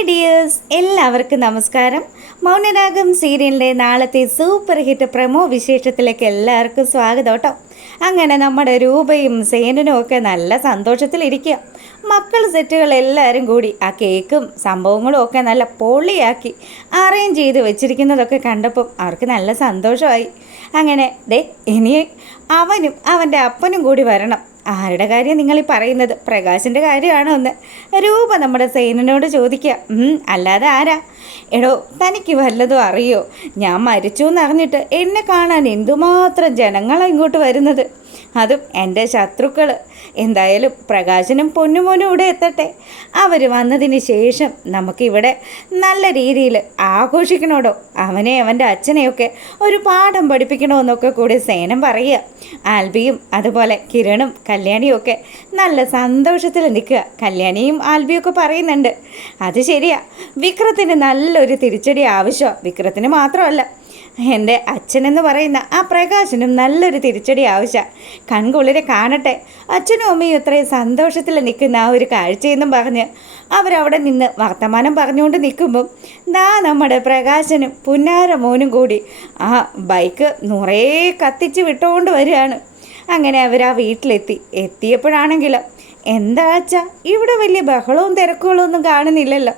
Hi dears, എല്ലാവർക്കും നമസ്കാരം. മൗനരാഗം സീരിയലിൻ്റെ നാളത്തെ സൂപ്പർ ഹിറ്റ് പ്രമോ വിശേഷത്തിലേക്ക് എല്ലാവർക്കും സ്വാഗതം കേട്ടോ. അങ്ങനെ നമ്മുടെ രൂപയും സേനനും ഒക്കെ നല്ല സന്തോഷത്തിലിരിക്കുക. മക്കൾ സെറ്റുകൾ എല്ലാവരും കൂടി ആ കേക്കും സംഭവങ്ങളും ഒക്കെ നല്ല പൊളിയാക്കി അറേഞ്ച് ചെയ്ത് വെച്ചിരിക്കുന്നതൊക്കെ കണ്ടപ്പം അവർക്ക് നല്ല സന്തോഷമായി. അങ്ങനെ ഇനി അവനും അവൻ്റെ അപ്പനും കൂടി വരണം. ആരുടെ കാര്യം നിങ്ങളീ പറയുന്നത്? പ്രകാശിൻ്റെ കാര്യമാണോ എന്ന് രൂപ നമ്മുടെ സേനനോട് ചോദിക്കുക. അല്ലാതെ ആരാ? എടോ, തനിക്ക് വല്ലതും അറിയോ? ഞാൻ മരിച്ചു എന്നറിഞ്ഞിട്ട് എന്നെ കാണാൻ എന്തുമാത്രം ജനങ്ങളാണ് ഇങ്ങോട്ട് വരുന്നത്, അതും എൻ്റെ ശത്രുക്കൾ. എന്തായാലും പ്രകാശനും പൊന്നുമോനും ഇവിടെ എത്തട്ടെ. അവർ വന്നതിന് ശേഷം നമുക്കിവിടെ നല്ല രീതിയിൽ ആഘോഷിക്കണോടോ. അവനെ അവൻ്റെ അച്ഛനെയൊക്കെ ഒരു പാഠം പഠിപ്പിക്കണമെന്നൊക്കെ കൂടി സേനം പറയുക. ആൽബിയും അതുപോലെ കിരണും കല്യാണിയും ഒക്കെ നല്ല സന്തോഷത്തിൽ നിൽക്കുക. കല്യാണിയും ആൽബിയൊക്കെ പറയുന്നുണ്ട്, അത് ശരിയാ, വിക്രത്തിന് നല്ലൊരു തിരിച്ചടി ആവശ്യമാണ്. വിക്രത്തിന് മാത്രമല്ല, എൻ്റെ അച്ഛനെന്ന് പറയുന്ന ആ പ്രകാശനും നല്ലൊരു തിരിച്ചടി ആവശ്യമാണ്. കൺകുളിരെ കാണട്ടെ, അച്ഛനും അമ്മയും ഇത്രയും സന്തോഷത്തിൽ നിൽക്കുന്ന ആ ഒരു കാഴ്ചയെന്നും പറഞ്ഞ് അവരവിടെ നിന്ന് വർത്തമാനം പറഞ്ഞുകൊണ്ട് നിൽക്കുമ്പം നമ്മുടെ പ്രകാശനും പുന്നാര മോനും കൂടി ആ ബൈക്ക് നിറയെ കത്തിച്ച് വിട്ടുകൊണ്ട് വരികയാണ്. അങ്ങനെ അവർ ആ എത്തിയപ്പോഴാണെങ്കിലോ, എന്താ അച്ഛാ ഇവിടെ വലിയ ബഹളവും തിരക്കുകളും ഒന്നും കാണുന്നില്ലല്ലോ.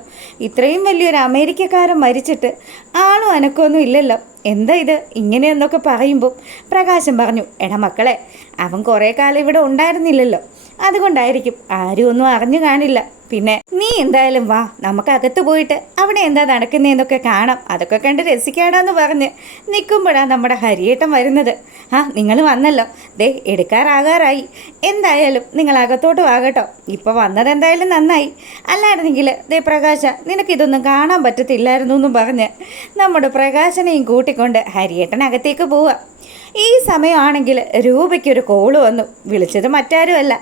ഇത്രയും വലിയൊരു അമേരിക്കക്കാരൻ മരിച്ചിട്ട് ആളും അനക്കമൊന്നും ഇല്ലല്ലോ. എന്താ ഇത് ഇങ്ങനെയെന്നൊക്കെ പറയുമ്പോൾ പ്രകാശം പറഞ്ഞു, എടാ മക്കളെ, അവൻ കുറേ കാലം ഇവിടെ ഉണ്ടായിരുന്നില്ലല്ലോ, അതുകൊണ്ടായിരിക്കും ആരും ഒന്നും അറിഞ്ഞു കാണില്ല. പിന്നെ നീ എന്തായാലും വാ, നമുക്ക് അകത്ത് പോയിട്ട് അവിടെ എന്താ നടക്കുന്നതെന്നൊക്കെ കാണാം, അതൊക്കെ കണ്ട് രസിക്കാടാന്ന് പറഞ്ഞ് നിൽക്കുമ്പോഴാണ് നമ്മുടെ ഹരിയേട്ടൻ വരുന്നത്. നിങ്ങൾ വന്നല്ലോ, എടുക്കാറാകാറായി. എന്തായാലും നിങ്ങൾ അകത്തോട്ട് വാകട്ടോ. ഇപ്പോൾ വന്നത് എന്തായാലും നന്നായി, അല്ലായിരുന്നെങ്കിൽ പ്രകാശ നിനക്കിതൊന്നും കാണാൻ പറ്റത്തില്ലായിരുന്നു എന്നും പറഞ്ഞ് നമ്മുടെ പ്രകാശനെയും കൂട്ടിക്കൊണ്ട് ഹരിയേട്ടൻ അകത്തേക്ക് പോവുക. ഈ സമയമാണെങ്കിൽ രൂപയ്ക്കൊരു കോള് വന്നു. വിളിച്ചത് മറ്റാരുമല്ല,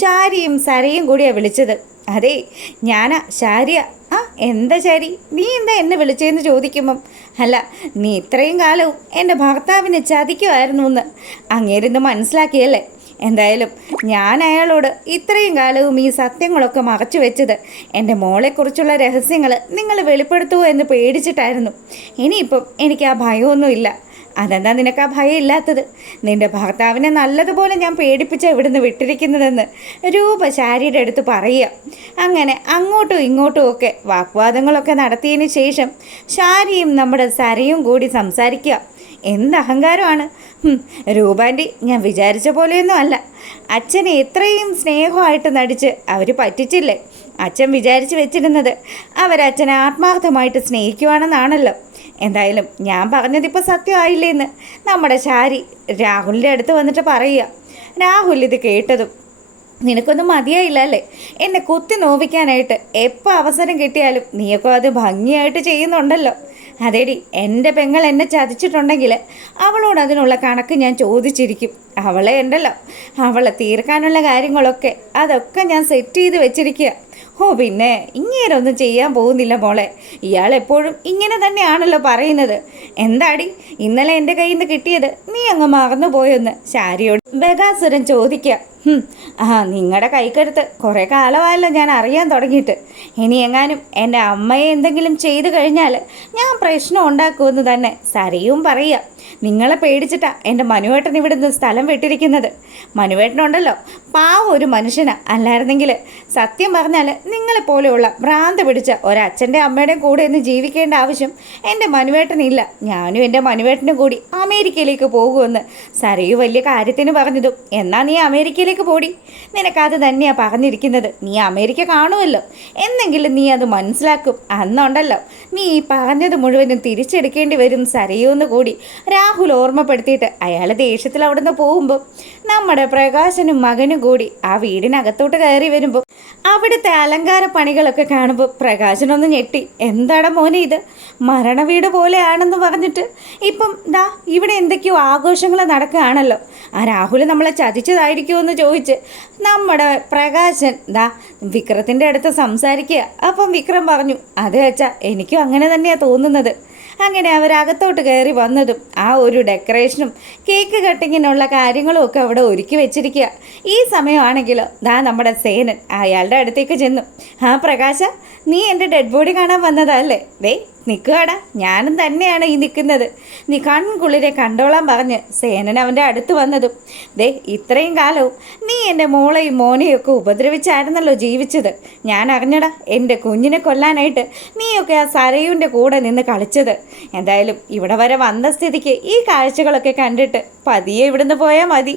ശാരിയും സരയും കൂടിയാണ് വിളിച്ചത്. അതെ, ഞാനാ ശാരിയ. എന്താ ശാരി, നീ എന്താ എന്നെ വിളിച്ചതെന്ന് ചോദിക്കുമ്പം, അല്ല, നീ ഇത്രയും കാലവും എൻ്റെ ഭർത്താവിനെ ചതിക്കുമായിരുന്നു എന്ന് അങ്ങേരുന്ന് മനസ്സിലാക്കിയല്ലേ? എന്തായാലും ഞാൻ അയാളോട് ഇത്രയും കാലവും ഈ സത്യങ്ങളൊക്കെ മറച്ചു വെച്ചത് എൻ്റെ മോളെക്കുറിച്ചുള്ള രഹസ്യങ്ങൾ നിങ്ങൾ വെളിപ്പെടുത്തുമോ എന്ന് പേടിച്ചിട്ടായിരുന്നു. ഇനിയിപ്പം എനിക്ക് ആ ഭയമൊന്നുമില്ല. അതെന്താ നിനക്ക് ആ ഭയം ഇല്ലാത്തത്? നിൻ്റെ ഭർത്താവിനെ നല്ലതുപോലെ ഞാൻ പേടിപ്പിച്ച ഇവിടുന്ന് വിട്ടിരിക്കുന്നതെന്ന് രൂപ ശാരിയുടെ അടുത്ത് പറയുക. അങ്ങനെ അങ്ങോട്ടും ഇങ്ങോട്ടും ഒക്കെ വാഗ്വാദങ്ങളൊക്കെ നടത്തിയതിന് ശേഷം ശാരിയും നമ്മുടെ സരയും കൂടി സംസാരിക്കുക. എന്ത് അഹങ്കാരമാണ് രൂപാൻ്റി, ഞാൻ വിചാരിച്ച പോലെയൊന്നും അല്ല. അച്ഛനെ എത്രയും സ്നേഹമായിട്ട് നടിച്ച് അവർ പറ്റിച്ചില്ലേ? അച്ഛൻ വിചാരിച്ച് വെച്ചിരുന്നത് അവരച്ഛനെ ആത്മാർത്ഥമായിട്ട് സ്നേഹിക്കുവാണെന്നാണല്ലോ. എന്തായാലും ഞാൻ പറഞ്ഞതിപ്പോൾ സത്യമായില്ലേന്ന് നമ്മുടെ ശാരി രാഹുലിൻ്റെ അടുത്ത് വന്നിട്ട് പറയുക. രാഹുൽ ഇത് കേട്ടതും, നിനക്കൊന്നും മതിയായില്ല അല്ലേ എന്നെ കുത്തി നോവിക്കാനായിട്ട്? എപ്പോൾ അവസരം കിട്ടിയാലും നീയൊക്കെ അത് ഭംഗിയായിട്ട് ചെയ്യുന്നുണ്ടല്ലോ. അതേടി, എൻ്റെ പെങ്ങൾ എന്നെ ചതിച്ചിട്ടുണ്ടെങ്കിൽ അവളോട് അതിനുള്ള കണക്ക് ഞാൻ ചോദിച്ചിരിക്കും. അവളെ ഉണ്ടല്ലോ, അവളെ തീർക്കാനുള്ള കാര്യങ്ങളൊക്കെ അതൊക്കെ ഞാൻ സെറ്റ് ചെയ്ത് വെച്ചിരിക്കുക. പിന്നെ ഇങ്ങേരൊന്നും ചെയ്യാൻ പോകുന്നില്ല മോളെ. ഇയാൾ എപ്പോഴും ഇങ്ങനെ തന്നെയാണല്ലോ പറയുന്നത്. എന്താടി ഇന്നലെ എൻ്റെ കയ്യിൽ നിന്ന് കിട്ടിയത് നീ അങ്ങ് മറന്നുപോയെന്ന് ശാരിയോട് ബഗാസുരൻ ചോദിക്കുക. നിങ്ങളുടെ കൈക്കടുത്ത് കുറേ കാലമായല്ലോ ഞാൻ അറിയാൻ തുടങ്ങിയിട്ട്. ഇനി എങ്ങാനും എൻ്റെ അമ്മയെ എന്തെങ്കിലും ചെയ്തു കഴിഞ്ഞാൽ ഞാൻ പ്രശ്നം ഉണ്ടാക്കുമെന്ന് തന്നെ സരയും പറയുക. നിങ്ങളെ പേടിച്ചിട്ടാ എൻ്റെ മനുവേട്ടൻ ഇവിടുന്ന് സ്ഥലം വിട്ടിരിക്കുന്നത്. മനുവേട്ടനുണ്ടല്ലോ പാവം ഒരു മനുഷ്യനാ. അല്ലായിരുന്നെങ്കിൽ സത്യം പറഞ്ഞാൽ നിങ്ങളെപ്പോലെയുള്ള ഭ്രാന്ത് പിടിച്ച ഒരച്ഛൻ്റെ അമ്മയുടെയും കൂടെ ഒന്ന് ജീവിക്കേണ്ട ആവശ്യം എൻ്റെ മനുവേട്ടനില്ല. ഞാനും എൻ്റെ മനുവേട്ടനും കൂടി അമേരിക്കയിലേക്ക് പോകുമെന്ന് സരയു വലിയ കാര്യത്തിന് പറഞ്ഞതും, എന്നാ നീ അമേരിക്കയിലേക്ക് പോടി, നിനക്കത് തന്നെയാണ് പറഞ്ഞിരിക്കുന്നത്. നീ അമേരിക്ക കാണുമല്ലോ, എന്നെങ്കിലും നീ അത് മനസ്സിലാക്കും. അന്നുണ്ടല്ലോ നീ ഈ പറഞ്ഞത് മുഴുവനും തിരിച്ചെടുക്കേണ്ടി വരും സരയൂന്ന് കൂടി രാഹുൽ ഓർമ്മപ്പെടുത്തിയിട്ട് അയാൾ ദേഷ്യത്തിൽ അവിടുന്ന് പോകുമ്പോൾ നമ്മുടെ പ്രകാശനും മകനും കൂടി ആ വീടിനകത്തോട്ട് കയറി വരുമ്പോൾ അവിടുത്തെ അലങ്കാര പണികളൊക്കെ കാണുമ്പോൾ പ്രകാശനൊന്ന് ഞെട്ടി. എന്താടാ മോനെ ഇത്, മരണവീട് പോലെയാണെന്ന് പറഞ്ഞിട്ട് ഇപ്പം ഇവിടെ എന്തൊക്കെയോ ആഘോഷങ്ങൾ നടക്കുകയാണല്ലോ. ആ രാഹുൽ നമ്മളെ ചതിച്ചതായിരിക്കുമോ എന്ന് ചോദിച്ച് നമ്മുടെ പ്രകാശൻ വിക്രത്തിൻ്റെ അടുത്ത് സംസാരിക്കുക. അപ്പം വിക്രം പറഞ്ഞു, അതെ അച്ഛാ, എനിക്കും അങ്ങനെ തന്നെയാണ് തോന്നുന്നത്. അങ്ങനെ അവരകത്തോട്ട് കയറി വന്നതും ആ ഒരു ഡെക്കറേഷനും കേക്ക് കട്ടിങ്ങിനുള്ള കാര്യങ്ങളും ഒക്കെ അവിടെ ഒരുക്കി വെച്ചിരിക്കുക. ഈ സമയമാണെങ്കിലോ ദാ നമ്മുടെ സേനൻ അയാളുടെ അടുത്തേക്ക് ചെന്നു. ആ പ്രകാശ, നീ എൻ്റെ ഡെഡ് ബോഡി കാണാൻ വന്നതല്ലേ? ദേ നിൽക്കുകടാ, ഞാനും തന്നെയാണ് ഈ നിൽക്കുന്നത്. നീ കൺകുളിരെ കണ്ടോളാൻ പറഞ്ഞ് സേനൻ അവൻ്റെ അടുത്ത് വന്നതും, ദേ ഇത്രയും കാലവും നീ എൻ്റെ മോളെയും മോനെയും ഒക്കെ ഉപദ്രവിച്ചായിരുന്നല്ലോ ജീവിച്ചത്. ഞാൻ അറിഞ്ഞടാ എൻ്റെ കുഞ്ഞിനെ കൊല്ലാനായിട്ട് നീയൊക്കെ ആ സരയുൻ്റെ കൂടെ നിന്ന് കളിച്ചത്. എന്തായാലും ഇവിടെ വരെ വന്ന സ്ഥിതിക്ക് ഈ കാഴ്ചകളൊക്കെ കണ്ടിട്ട് പതിയെ ഇവിടുന്ന് പോയാൽ മതി.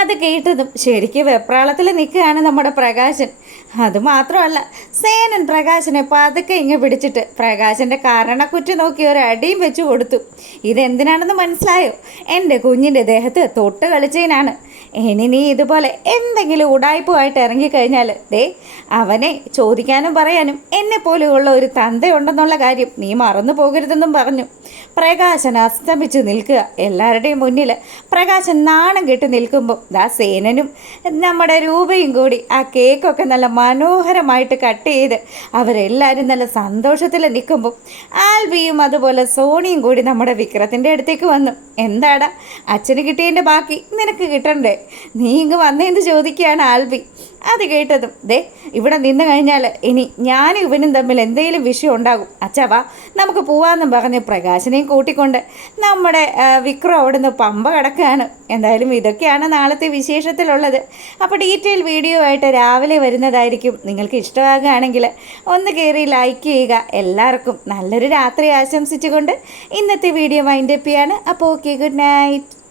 അത് കേട്ടതും ശരിക്കും വെപ്രാളത്തിൽ നിൽക്കുകയാണ് നമ്മുടെ പ്രകാശൻ. അതുമാത്രമല്ല, സേനൻ പ്രകാശനെ പതുക്കെ ഇങ്ങ് പിടിച്ചിട്ട് പ്രകാശൻ്റെ കാരണക്കുറ്റി നോക്കി ഒരു അടിയും വെച്ച് കൊടുത്തു. ഇതെന്തിനാണെന്ന് മനസ്സിലായോ? എൻ്റെ കുഞ്ഞിൻ്റെ ദേഹത്ത് തൊട്ട് കളിച്ചതിനാണ്. ഇനി നീ ഇതുപോലെ എന്തെങ്കിലും ഉടായ്പുമായിട്ട് ഇറങ്ങിക്കഴിഞ്ഞാൽ ദേ അവനെ ചോദിക്കാനും പറയാനും എന്നെപ്പോലെയുള്ള ഒരു തന്തയുണ്ടെന്നുള്ള കാര്യം നീ മറന്നു പോകരുതെന്നും പറഞ്ഞു. പ്രകാശൻ അസ്തമിച്ച് നിൽക്കുക. എല്ലാവരുടെയും മുന്നിൽ പ്രകാശൻ നാണം കെട്ട് നിൽക്കുമ്പോൾ ദാ സേനനും നമ്മുടെ രൂപയും കൂടി ആ കേക്കൊക്കെ നല്ല മനോഹരമായിട്ട് കട്ട് ചെയ്ത് അവരെല്ലാവരും നല്ല സന്തോഷത്തിൽ നിൽക്കുമ്പോൾ ആൽബിയും അതുപോലെ സോണിയും കൂടി നമ്മുടെ വിക്രത്തിൻ്റെ അടുത്തേക്ക് വന്നു. എന്താടാ, അച്ഛന് കിട്ടിയതിൻ്റെ ബാക്കി നിനക്ക് കിട്ടണ്ടേ? നീ ഇങ്ങ് വന്നേന്ന് ചോദിക്കുകയാണ് ആൽബി. അത് കേട്ടതും ദേ ഇവിടെ നിന്ന് കഴിഞ്ഞാൽ ഇനി ഞാനും ഇവനും തമ്മിൽ എന്തെങ്കിലും വിഷയം ഉണ്ടാകും. അച്ഛാ വാ നമുക്ക് പോവാമെന്നും പറഞ്ഞ് പ്രകാശനെയും കൂട്ടിക്കൊണ്ട് നമ്മുടെ വിക്രം അവിടെ നിന്ന് പമ്പ കിടക്കുകയാണ്. എന്തായാലും ഇതൊക്കെയാണ് നാളത്തെ വിശേഷത്തിലുള്ളത്. അപ്പോൾ ഡീറ്റെയിൽ വീഡിയോ ആയിട്ട് രാവിലെ വരുന്നതായിരിക്കും. നിങ്ങൾക്ക് ഇഷ്ടമാകുകയാണെങ്കിൽ ഒന്ന് കയറി ലൈക്ക് ചെയ്യുക. എല്ലാവർക്കും നല്ലൊരു രാത്രി ആശംസിച്ചുകൊണ്ട് ഇന്നത്തെ വീഡിയോ വൈൻഡപ്പ് ചെയ്യാണ്. അപ്പോൾ ഓക്കെ, ഗുഡ് നൈറ്റ്.